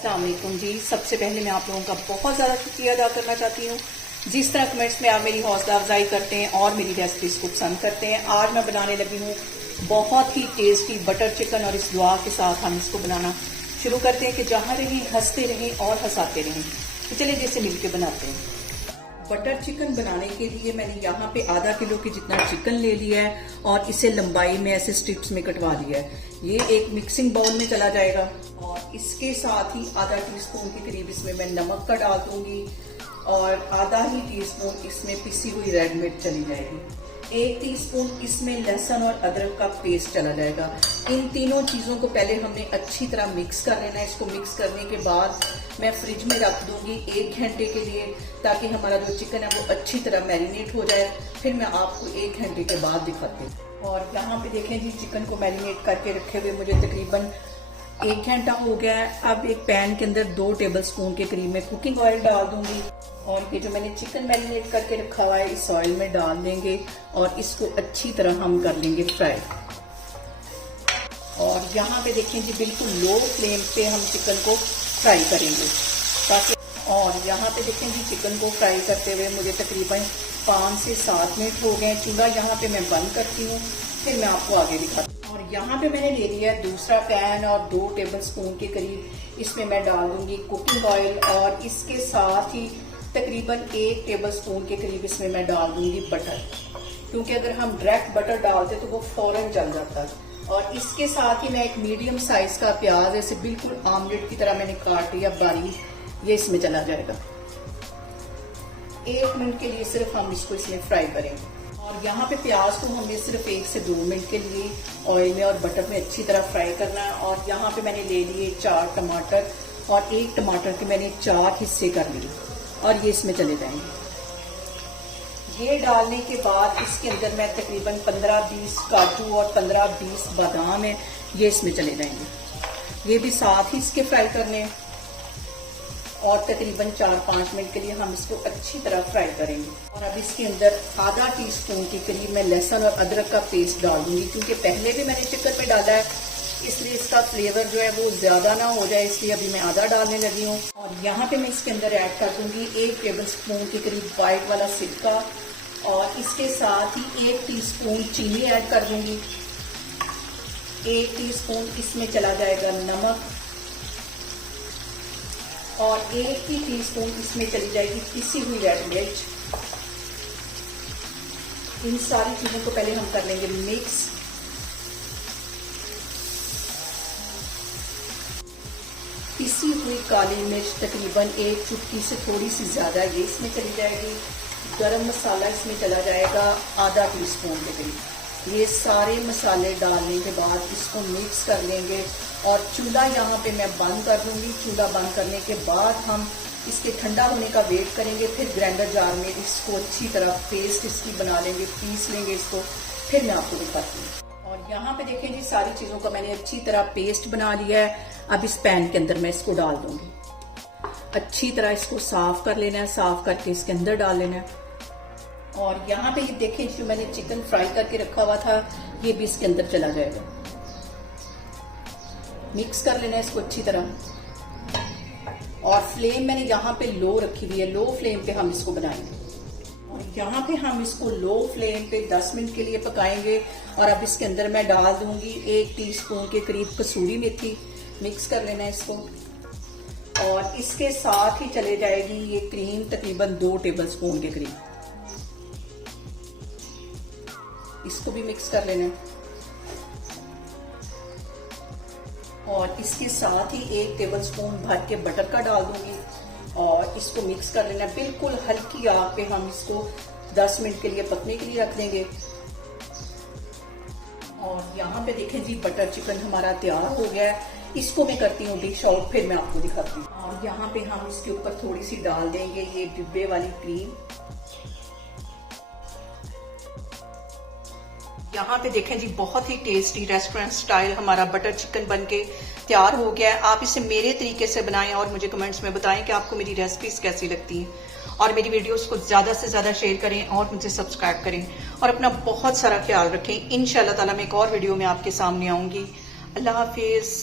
अस्सलाम वालेकुम जी। सबसे पहले मैं आप लोगों का बहुत ज़्यादा शुक्रिया अदा करना चाहती हूँ जिस तरह कमेंट्स में आप मेरी हौसला अफजाई करते हैं और मेरी रेसिपीज को पसंद करते हैं। आज मैं बनाने लगी हूँ बहुत ही टेस्टी बटर चिकन और इस दुआ के साथ हम इसको बनाना शुरू करते हैं कि जहाँ रहें हंसते रहें और हंसाते रहें। तो चलिए जैसे मिलकर बनाते हैं। बटर चिकन बनाने के लिए मैंने यहाँ पे आधा किलो के जितना चिकन ले लिया है और इसे लंबाई में ऐसे स्ट्रिप्स में कटवा लिया है। ये एक मिक्सिंग बाउल में चला जाएगा और इसके साथ ही आधा टीस्पून के करीब इसमें मैं नमक का डाल दूंगी और आधा ही टीस्पून इसमें पिसी हुई रेड मिर्च चली जाएगी। 1 टीस्पून इसमें लहसुन और अदरक का पेस्ट चला जाएगा। इन तीनों चीज़ों को पहले हमने अच्छी तरह मिक्स कर लेना है। इसको मिक्स करने के बाद मैं फ्रिज में रख दूंगी 1 घंटे के लिए ताकि हमारा जो चिकन है वो अच्छी तरह मैरिनेट हो जाए। फिर मैं आपको 1 घंटे के बाद दिखाती हूँ। और यहाँ पे देखें जी, चिकन को मैरिनेट करके रखे हुए मुझे तकरीबन 1 घंटा हो गया है। अब एक पैन के अंदर 2 टेबलस्पून के करीब मैं कुकिंग ऑयल डाल दूंगी और ये जो मैंने चिकन मैरिनेट करके रखा हुआ है इस ऑयल में डाल देंगे और इसको अच्छी तरह हम कर लेंगे फ्राई। और यहाँ पे देखें जी, बिल्कुल लो फ्लेम पे हम चिकन को फ्राई करेंगे ताकि। और यहाँ पे देखें जी, चिकन को फ्राई करते हुए मुझे तकरीबन 5 से 7 मिनट हो गए। चूल्हा यहाँ पे मैं बंद करती हूँ, फिर मैं आपको आगे दिखाती हूँ। और यहाँ पे मैंने ले लिया है दूसरा पैन और 2 टेबलस्पून के करीब इसमें मैं डाल दूंगी कुकिंग ऑयल और इसके साथ ही तकरीबन 1 टेबलस्पून के करीब इसमें मैं डाल दूंगी बटर, क्योंकि अगर हम डायरेक्ट बटर डालते तो वो फौरन जल जाता है। और इसके साथ ही मैं एक मीडियम साइज का प्याज ऐसे बिल्कुल आमलेट की तरह मैंने काट लिया बारीक, ये इसमें चला जाएगा। 1 मिनट के लिए सिर्फ हम इसको इसमें फ्राई करेंगे। और यहाँ पे प्याज को हमें सिर्फ 1 से 2 मिनट के लिए ऑयल में और बटर में अच्छी तरह फ्राई करना है। और यहाँ पे मैंने ले लिए 4 टमाटर और 1 टमाटर के मैंने 4 हिस्से कर लिए और ये इसमें चले जाएंगे। ये डालने के बाद इसके अंदर मैं तकरीबन 15-20 काजू और 15-20 बादाम है, ये इसमें चले जाएंगे। ये भी साथ ही इसके फ्राई करने और तकरीबन 4-5 मिनट के लिए हम इसको अच्छी तरह फ्राई करेंगे। और अब इसके अंदर आधा टीस्पून के करीब मैं लहसुन और अदरक का पेस्ट डाल दूंगी, क्योंकि पहले भी मैंने चिकन में डाला है इसलिए इसका फ्लेवर जो है वो ज्यादा ना हो जाए, इसलिए अभी मैं आधा डालने लगी हूँ। और यहाँ पे मैं इसके अंदर ऐड कर दूंगी 1 टेबलस्पून के करीब व्हाइट वाला सिरका और इसके साथ ही 1 टीस्पून चीनी ऐड कर दूंगी। 1 टीस्पून इसमें चला जाएगा नमक और 1 ही टीस्पून इसमें चली जाएगी पिसी हुई रेड मिर्च। इन सारी चीजों को पहले हम कर लेंगे मिक्स। पिसी हुई काली मिर्च तकरीबन 1 चुटकी से थोड़ी सी ज्यादा ये इसमें चली जाएगी। गरम मसाला इसमें चला जाएगा आधा टीस्पून के करीब। ये सारे मसाले डालने के बाद इसको मिक्स कर लेंगे और चूल्हा यहाँ पे मैं बंद कर दूंगी। चूल्हा बंद करने के बाद हम इसके ठंडा होने का वेट करेंगे, फिर ग्राइंडर जार में इसको अच्छी तरह पेस्ट इसकी बना लेंगे, पीस लेंगे इसको, फिर मैं आपको दिखाती हूँ। और यहाँ पे देखें जी, सारी चीजों का मैंने अच्छी तरह पेस्ट बना लिया है। अब इस पैन के अंदर मैं इसको डाल दूंगी। अच्छी तरह इसको साफ कर लेना है, साफ करके इसके अंदर डाल लेना है। और यहाँ पे ये देखें, जो मैंने चिकन फ्राई करके रखा हुआ था ये भी इसके अंदर चला जाएगा। मिक्स कर लेना है इसको अच्छी तरह। और फ्लेम मैंने यहाँ पे लो रखी हुई है, लो फ्लेम पे हम इसको बनाएंगे। और यहाँ पे हम इसको लो फ्लेम पे 10 मिनट के लिए पकाएंगे। और अब इसके अंदर मैं डाल दूंगी 1 टीस्पून के करीब कसूरी मेथी। मिक्स कर लेना है इसको और इसके साथ ही चले जाएगी ये क्रीम तकरीबन 2 टेबलस्पून के करीब, इसको भी मिक्स कर लेना है। और इसके साथ ही 1 टेबलस्पून भर के बटर का डाल दूंगी और इसको मिक्स कर लेना है। बिल्कुल हल्की आग पे हम इसको 10 मिनट के लिए पकने के लिए रख देंगे। और यहाँ पे देखें जी, बटर चिकन हमारा तैयार हो गया है। इसको मैं करती हूँ डिश आउट, फिर मैं आपको दिखाती हूँ। और यहाँ पे हम इसके ऊपर थोड़ी सी डाल देंगे ये डिब्बे वाली क्रीम। यहाँ पे देखें जी, बहुत ही टेस्टी रेस्टोरेंट स्टाइल हमारा बटर चिकन बनके तैयार हो गया है। आप इसे मेरे तरीके से बनाएं और मुझे कमेंट्स में बताएं कि आपको मेरी रेसिपीज कैसी लगती हैं। और मेरी वीडियोस को ज़्यादा से ज़्यादा शेयर करें और मुझे सब्सक्राइब करें और अपना बहुत सारा ख्याल रखें। इंशाल्लाह ताला मैं एक और वीडियो में आपके सामने आऊँगी। अल्लाह हाफिज़।